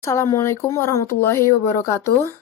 Assalamualaikum warahmatullahi wabarakatuh.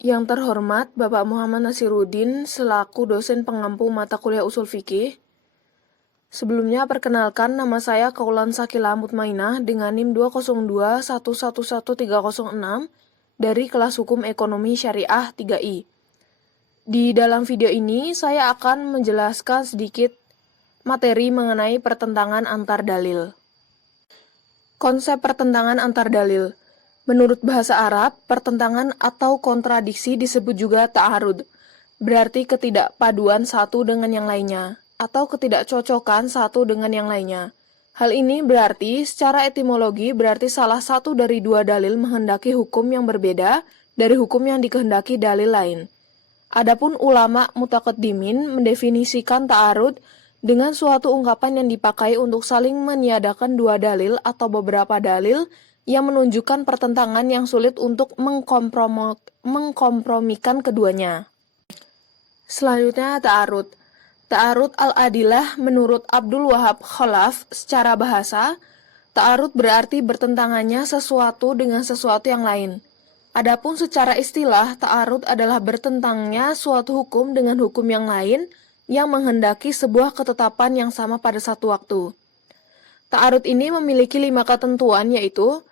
Yang terhormat Bapak Muhammad Nasiruddin selaku dosen pengampu mata kuliah usul fikih. Sebelumnya perkenalkan nama saya Kaulan Sakila Mutmainah dengan NIM 202111306 dari kelas Hukum Ekonomi Syariah 3I. Di dalam video ini saya akan menjelaskan sedikit materi mengenai pertentangan antar dalil. Konsep pertentangan antar dalil. Menurut bahasa Arab, pertentangan atau kontradiksi disebut juga ta'arud, berarti ketidakpaduan satu dengan yang lainnya, atau ketidakcocokan satu dengan yang lainnya. Hal ini berarti secara etimologi berarti salah satu dari dua dalil menghendaki hukum yang berbeda dari hukum yang dikehendaki dalil lain. Adapun ulama mutaqaddimin mendefinisikan ta'arud dengan suatu ungkapan yang dipakai untuk saling meniadakan dua dalil atau beberapa dalil yang menunjukkan pertentangan yang sulit untuk mengkompromikan keduanya. Selanjutnya ta'arud. Ta'arud al-adilah menurut Abdul Wahab Khalaf secara bahasa, ta'arud berarti bertentangannya sesuatu dengan sesuatu yang lain. Adapun secara istilah, ta'arud adalah bertentangnya suatu hukum dengan hukum yang lain yang menghendaki sebuah ketetapan yang sama pada satu waktu. Ta'arud ini memiliki 5 ketentuan yaitu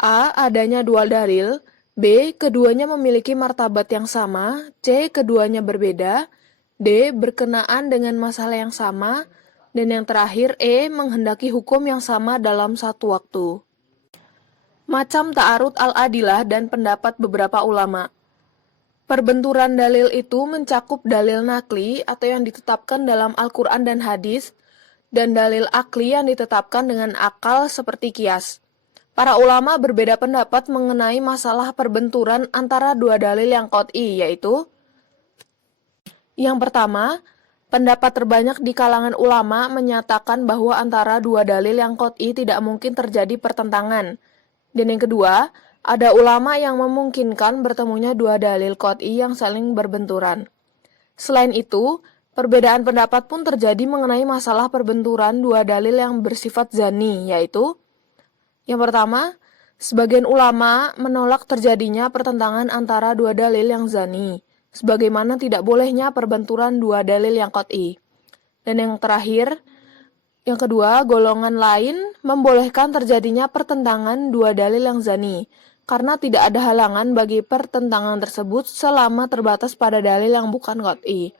A. Adanya dua dalil, B. Keduanya memiliki martabat yang sama, C. Keduanya berbeda, D. Berkenaan dengan masalah yang sama, dan yang terakhir E. Menghendaki hukum yang sama dalam satu waktu. Macam ta'arud al-adilah dan pendapat beberapa ulama. Perbenturan dalil itu mencakup dalil nakli atau yang ditetapkan dalam Al-Quran dan hadis, dan dalil akli yang ditetapkan dengan akal seperti kias. Para ulama berbeda pendapat mengenai masalah perbenturan antara dua dalil yang qot'i, yaitu yang pertama, pendapat terbanyak di kalangan ulama menyatakan bahwa antara dua dalil yang qot'i tidak mungkin terjadi pertentangan. Dan yang kedua, ada ulama yang memungkinkan bertemunya dua dalil qot'i yang saling berbenturan. Selain itu, perbedaan pendapat pun terjadi mengenai masalah perbenturan dua dalil yang bersifat zani, yaitu yang pertama, sebagian ulama menolak terjadinya pertentangan antara dua dalil yang zani, sebagaimana tidak bolehnya perbenturan dua dalil yang qot'i. Dan yang terakhir, yang kedua, golongan lain membolehkan terjadinya pertentangan dua dalil yang zani, karena tidak ada halangan bagi pertentangan tersebut selama terbatas pada dalil yang bukan qot'i.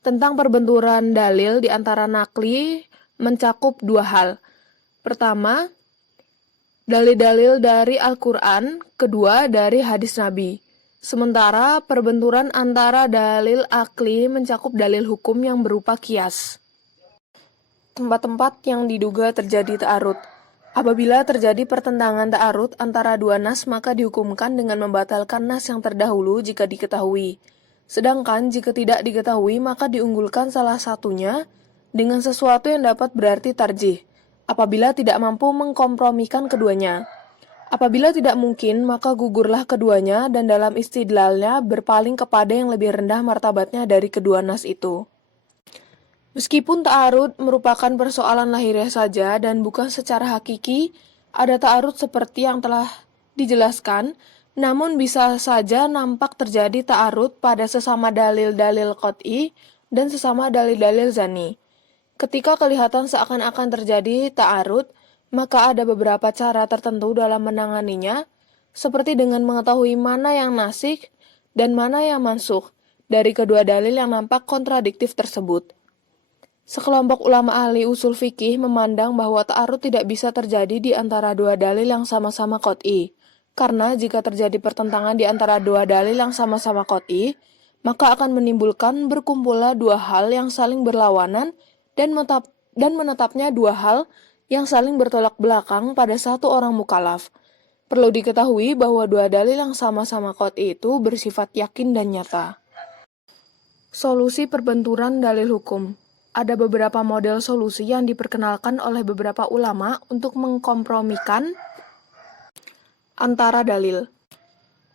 Tentang perbenturan dalil di antara nakli mencakup dua hal. Pertama, dalil-dalil dari Al-Quran, kedua dari hadis Nabi. Sementara perbenturan antara dalil akli mencakup dalil hukum yang berupa kias. Tempat-tempat yang diduga terjadi ta'arud. Apabila terjadi pertentangan ta'arud antara dua nas, maka dihukumkan dengan membatalkan nas yang terdahulu jika diketahui. Sedangkan jika tidak diketahui, maka diunggulkan salah satunya dengan sesuatu yang dapat berarti tarjih, apabila tidak mampu mengkompromikan keduanya. Apabila tidak mungkin, maka gugurlah keduanya dan dalam istidlalnya berpaling kepada yang lebih rendah martabatnya dari kedua nas itu. Meskipun ta'arud merupakan persoalan lahiriah saja dan bukan secara hakiki, ada ta'arud seperti yang telah dijelaskan, namun bisa saja nampak terjadi ta'arud pada sesama dalil-dalil qot'i dan sesama dalil-dalil zani. Ketika kelihatan seakan-akan terjadi ta'arud, maka ada beberapa cara tertentu dalam menanganinya, seperti dengan mengetahui mana yang nasikh dan mana yang mansukh dari kedua dalil yang nampak kontradiktif tersebut. Sekelompok ulama ahli usul fikih memandang bahwa ta'arud tidak bisa terjadi di antara dua dalil yang sama-sama qot'i. Karena jika terjadi pertentangan di antara dua dalil yang sama-sama qot'i, maka akan menimbulkan berkumpulnya dua hal yang saling berlawanan dan menetapnya dua hal yang saling bertolak belakang pada satu orang mukallaf. Perlu diketahui bahwa dua dalil yang sama-sama qot'i itu bersifat yakin dan nyata. Solusi perbenturan dalil hukum. Ada beberapa model solusi yang diperkenalkan oleh beberapa ulama untuk mengkompromikan antara dalil.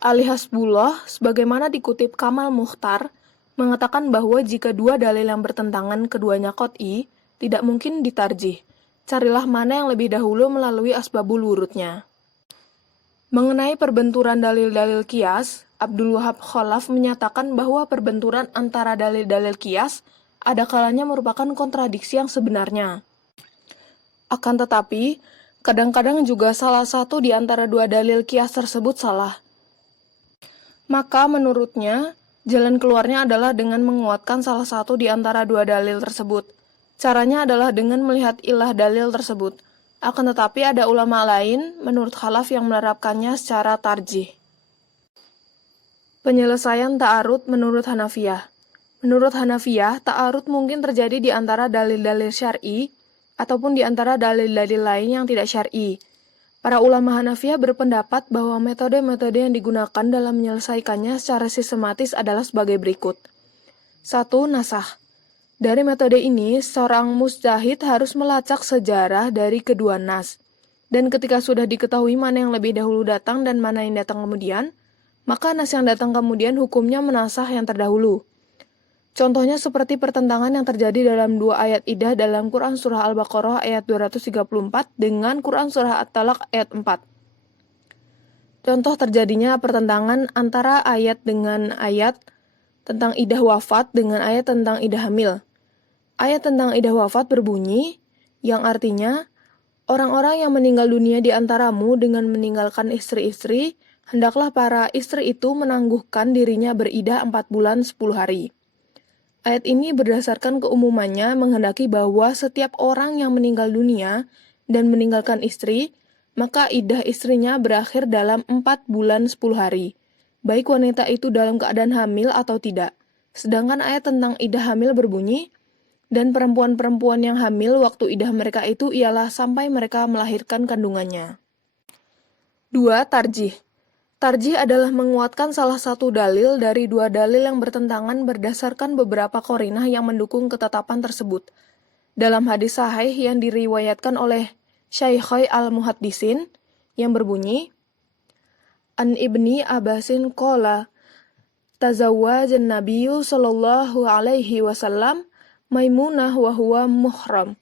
Ali Hasbullah, sebagaimana dikutip Kamal Mukhtar, mengatakan bahwa jika dua dalil yang bertentangan keduanya qot'i, tidak mungkin ditarjih. Carilah mana yang lebih dahulu melalui asbabul wurudnya. Mengenai perbenturan dalil-dalil qiyas, Abdul Wahab Khalaf menyatakan bahwa perbenturan antara dalil-dalil qiyas ada kalanya merupakan kontradiksi yang sebenarnya. Akan tetapi, kadang-kadang juga salah satu di antara dua dalil qiyas tersebut salah. Maka menurutnya, jalan keluarnya adalah dengan menguatkan salah satu di antara dua dalil tersebut. Caranya adalah dengan melihat ilah dalil tersebut. Akan tetapi ada ulama lain, menurut Khalaf, yang menerapkannya secara tarjih. Penyelesaian ta'arud menurut Hanafiyah. Menurut Hanafiyah, ta'arud mungkin terjadi di antara dalil-dalil syar'i ataupun di antara dalil-dalil lain yang tidak syar'i. Para ulama Hanafiyah berpendapat bahwa metode-metode yang digunakan dalam menyelesaikannya secara sistematis adalah sebagai berikut. 1. Nasakh. Dari metode ini, seorang mujtahid harus melacak sejarah dari kedua nas. Dan ketika sudah diketahui mana yang lebih dahulu datang dan mana yang datang kemudian, maka nas yang datang kemudian hukumnya menasakh yang terdahulu. Contohnya seperti pertentangan yang terjadi dalam dua ayat iddah dalam Quran Surah Al-Baqarah ayat 234 dengan Quran Surah At-Talaq ayat 4. Contoh terjadinya pertentangan antara ayat dengan ayat tentang iddah wafat dengan ayat tentang iddah hamil. Ayat tentang iddah wafat berbunyi, yang artinya, orang-orang yang meninggal dunia di antaramu dengan meninggalkan istri-istri, hendaklah para istri itu menangguhkan dirinya beridah 4 bulan 10 hari. Ayat ini berdasarkan keumumannya menghendaki bahwa setiap orang yang meninggal dunia dan meninggalkan istri, maka iddah istrinya berakhir dalam 4 bulan 10 hari, baik wanita itu dalam keadaan hamil atau tidak. Sedangkan ayat tentang iddah hamil berbunyi, dan perempuan-perempuan yang hamil waktu iddah mereka itu ialah sampai mereka melahirkan kandungannya. 2. Tarjih. Tarjih adalah menguatkan salah satu dalil dari dua dalil yang bertentangan berdasarkan beberapa qarinah yang mendukung ketetapan tersebut. Dalam hadis sahih yang diriwayatkan oleh Syaikhay al-Muhaddisin yang berbunyi, An Ibni Abbasin qala, tazawwajan Nabiyyu sallallahu alaihi wasallam Maimunah wa huwa muhram.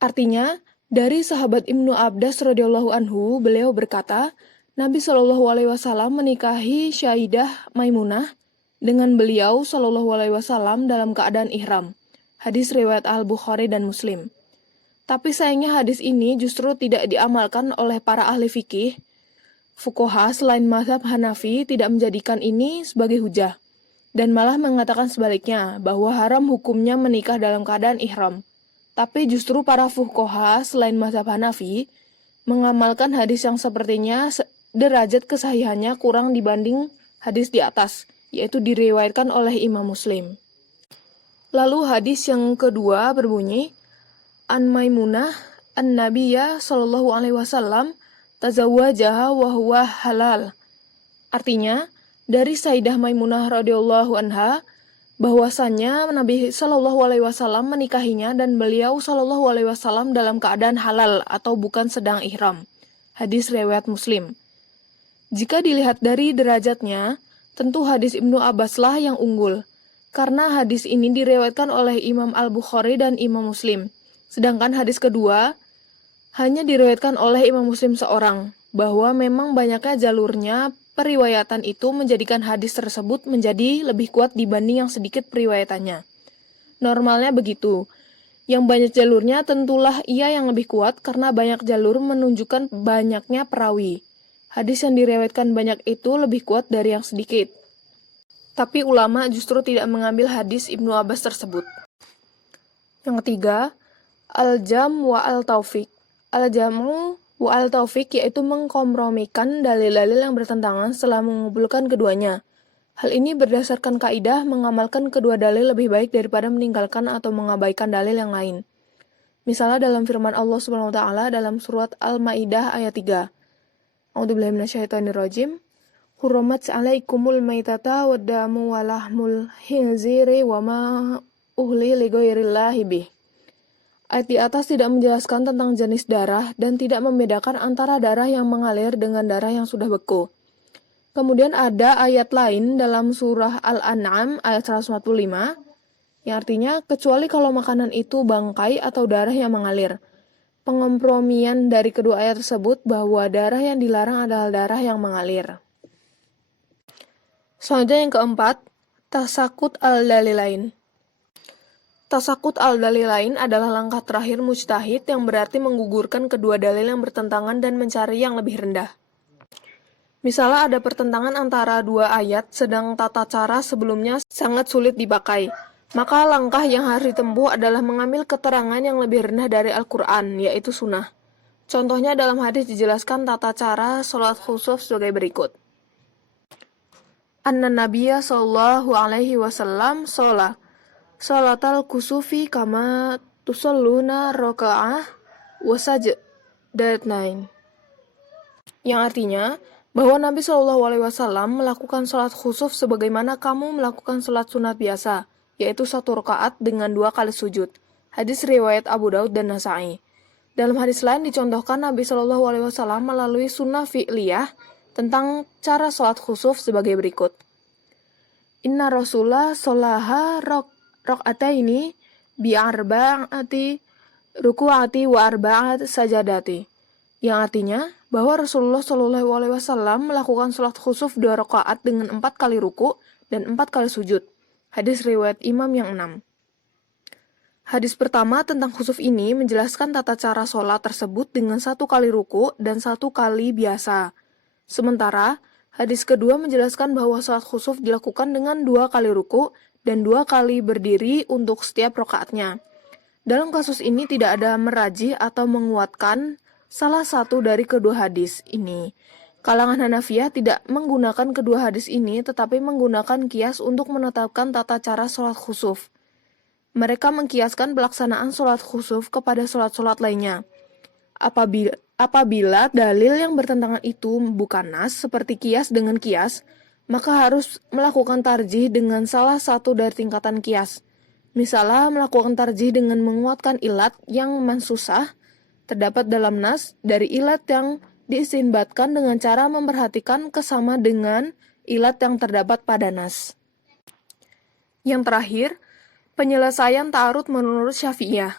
Artinya, dari sahabat Ibnu Abbas radhiyallahu anhu, beliau berkata, Nabi Shallallahu alaihi wasallam menikahi Syaidah Maimunah dengan beliau Shallallahu alaihi wasallam dalam keadaan ihram. Hadis riwayat Al-Bukhari dan Muslim. Tapi sayangnya hadis ini justru tidak diamalkan oleh para ahli fikih. Fuqaha selain mazhab Hanafi tidak menjadikan ini sebagai hujah, dan malah mengatakan sebaliknya, bahwa haram hukumnya menikah dalam keadaan ihram. Tapi justru para fuqaha selain mazhab Hanafi mengamalkan hadis yang sepertinya derajat kesahihannya kurang dibanding hadis di atas, yaitu diriwayatkan oleh Imam Muslim. Lalu hadis yang kedua berbunyi, An Maimunah an Nabiyya sallallahu alaihi wasallam tazawwajaha wa huwa halal. Artinya, dari Sayyidah Maimunah radhiyallahu anha bahwasannya Nabi Shallallahu alaihi wasallam menikahinya dan beliau Shallallahu alaihi wasallam dalam keadaan halal atau bukan sedang ihram. Hadis riwayat Muslim. Jika dilihat dari derajatnya, tentu hadis Ibnu Abbas lah yang unggul, karena hadis ini diriwayatkan oleh Imam Al-Bukhari dan Imam Muslim. Sedangkan hadis kedua hanya diriwayatkan oleh Imam Muslim seorang, bahwa memang banyaknya jalurnya. Periwayatan itu menjadikan hadis tersebut menjadi lebih kuat dibanding yang sedikit periwayatannya. Normalnya begitu. Yang banyak jalurnya tentulah ia yang lebih kuat karena banyak jalur menunjukkan banyaknya perawi. Hadis yang diriwayatkan banyak itu lebih kuat dari yang sedikit. Tapi ulama justru tidak mengambil hadis Ibnu Abbas tersebut. Yang ketiga, al-jam wa al-taufiq. Al-jamu wa al-taufiq yaitu mengkompromikan dalil-dalil yang bertentangan setelah mengumpulkan keduanya. Hal ini berdasarkan kaidah mengamalkan kedua dalil lebih baik daripada meninggalkan atau mengabaikan dalil yang lain. Misalnya dalam firman Allah Subhanahu wa taala dalam surat Al-Maidah ayat 3. A'udzubillahi minasyaitonirrajim. Hurrimat 'alaikumul maitata wad-damu wa lahmul khinziri wa ma uhli li ghairillahi bih. Ayat di atas tidak menjelaskan tentang jenis darah dan tidak membedakan antara darah yang mengalir dengan darah yang sudah beku. Kemudian ada ayat lain dalam surah Al-An'am ayat 145 yang artinya kecuali kalau makanan itu bangkai atau darah yang mengalir. Pengompromian dari kedua ayat tersebut bahwa darah yang dilarang adalah darah yang mengalir. Selanjutnya yang keempat, tasakut al-dalilain. Tasakut al-dalilain adalah langkah terakhir mujtahid yang berarti menggugurkan kedua dalil yang bertentangan dan mencari yang lebih rendah. Misalnya ada pertentangan antara dua ayat sedang tata cara sebelumnya sangat sulit dipakai. Maka langkah yang harus ditempuh adalah mengambil keterangan yang lebih rendah dari Al-Quran, yaitu sunnah. Contohnya dalam hadis dijelaskan tata cara sholat khusuf sebagai berikut. Anna Nabiya sallallahu alaihi wasallam sholatal kusufi kama tusalluna roka'ah wasajdatnain. Yang artinya, bahwa Nabi Shallallahu Alaihi Wasallam melakukan sholat khusuf sebagaimana kamu melakukan sholat sunat biasa, yaitu 1 rakaat dengan 2 kali sujud. Hadis riwayat Abu Daud dan Nasai. Dalam hadis lain dicontohkan Nabi Shallallahu Alaihi Wasallam melalui sunnah fi'liyah tentang cara sholat khusuf sebagai berikut. Inna Rasulullah sholaha rakaataini bi arba'ati ruku'ati wa arba'at sajadati. Yang artinya bahwa Rasulullah Shallallahu Alaihi Wasallam melakukan sholat khusuf 2 rakaat dengan 4 kali ruku dan 4 kali sujud. Hadis riwayat Imam yang 6. Hadis pertama tentang khusuf ini menjelaskan tata cara sholat tersebut dengan 1 kali ruku dan 1 kali biasa. Sementara hadis kedua menjelaskan bahwa sholat khusuf dilakukan dengan 2 kali ruku dan 2 kali berdiri untuk setiap rakaatnya. Dalam kasus ini tidak ada meraji atau menguatkan salah satu dari kedua hadis ini. Kalangan Hanafiyah tidak menggunakan kedua hadis ini tetapi menggunakan kias untuk menetapkan tata cara sholat khusuf. Mereka mengkiaskan pelaksanaan sholat khusuf kepada sholat-sholat lainnya. Apabila dalil yang bertentangan itu bukan nas seperti kias dengan kias, maka harus melakukan tarjih dengan salah satu dari tingkatan kias. Misalnya melakukan tarjih dengan menguatkan ilat yang mansusah terdapat dalam nas dari ilat yang diistinbatkan dengan cara memperhatikan kesama dengan ilat yang terdapat pada nas. Yang terakhir, penyelesaian ta'arud menurut Syafi'iyah.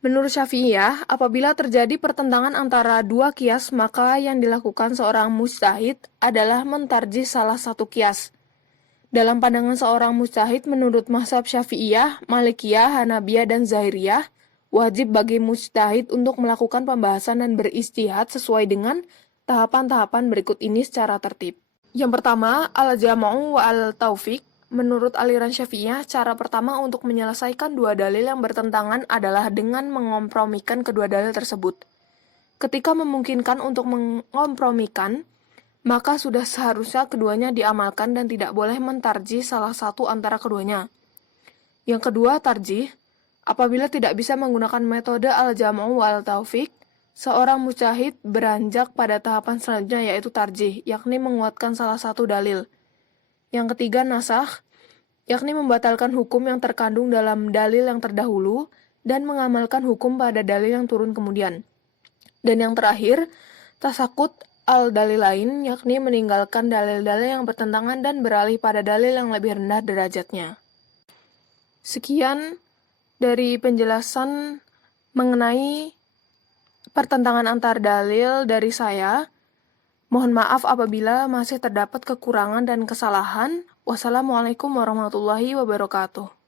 Menurut Syafi'iyah, apabila terjadi pertentangan antara dua kias, maka yang dilakukan seorang mujtahid adalah mentarjih salah satu kias. Dalam pandangan seorang mujtahid menurut mazhab Syafi'iyah, Malikiyah, Hanabiyah, dan Zahiriyah, wajib bagi mujtahid untuk melakukan pembahasan dan berijtihad sesuai dengan tahapan-tahapan berikut ini secara tertib. Yang pertama, al-jam'u wa al-taufiq. Menurut aliran Syafi'iyah, cara pertama untuk menyelesaikan dua dalil yang bertentangan adalah dengan mengompromikan kedua dalil tersebut. Ketika memungkinkan untuk mengompromikan, maka sudah seharusnya keduanya diamalkan dan tidak boleh mentarjih salah satu antara keduanya. Yang kedua, tarjih. Apabila tidak bisa menggunakan metode al-jam'u wal taufiq, seorang mujtahid beranjak pada tahapan selanjutnya yaitu tarjih, yakni menguatkan salah satu dalil. Yang ketiga, nasakh, yakni membatalkan hukum yang terkandung dalam dalil yang terdahulu dan mengamalkan hukum pada dalil yang turun kemudian. Dan yang terakhir, tasakut al-dalilain, yakni meninggalkan dalil-dalil yang bertentangan dan beralih pada dalil yang lebih rendah derajatnya. Sekian dari penjelasan mengenai pertentangan antar dalil dari saya. Mohon maaf apabila masih terdapat kekurangan dan kesalahan. Wassalamualaikum warahmatullahi wabarakatuh.